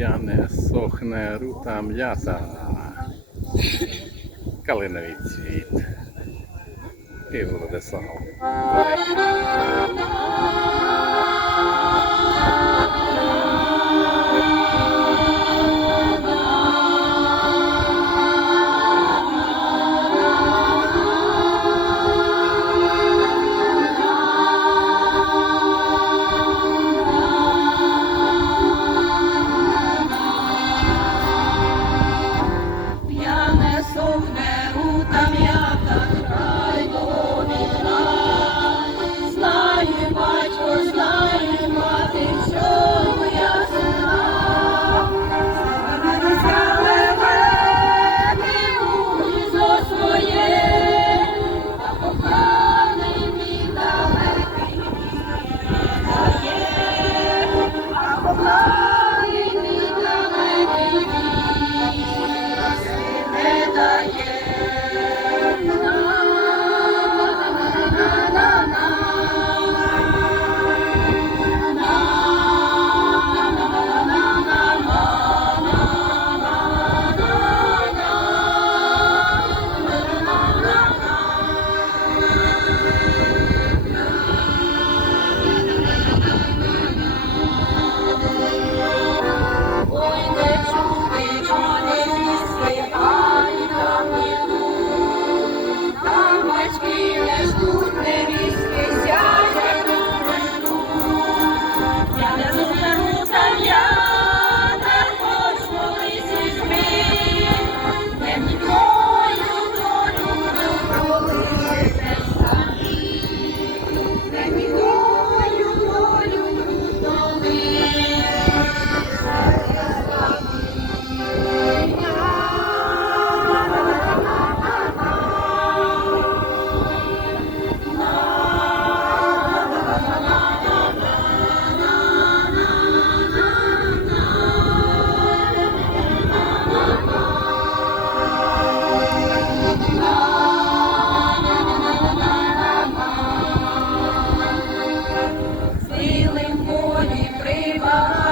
в'яне, сохне, рута, м'ята. Калиновий цвіт. І Владислав. Baba.